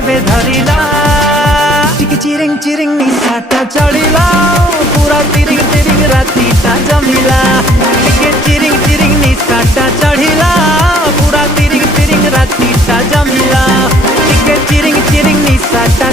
धरिला टिके चिरिङ चिरिङ निसाटा चढिला पूरा तिरिङ तिरिङ रातिटा जमिला टिके चिरिङ चिरिङ निसाटा चढिला पूरा तिरिङ तिरिङ रातिटा जमिला टिके चिरिङ चिरिङ निसाटा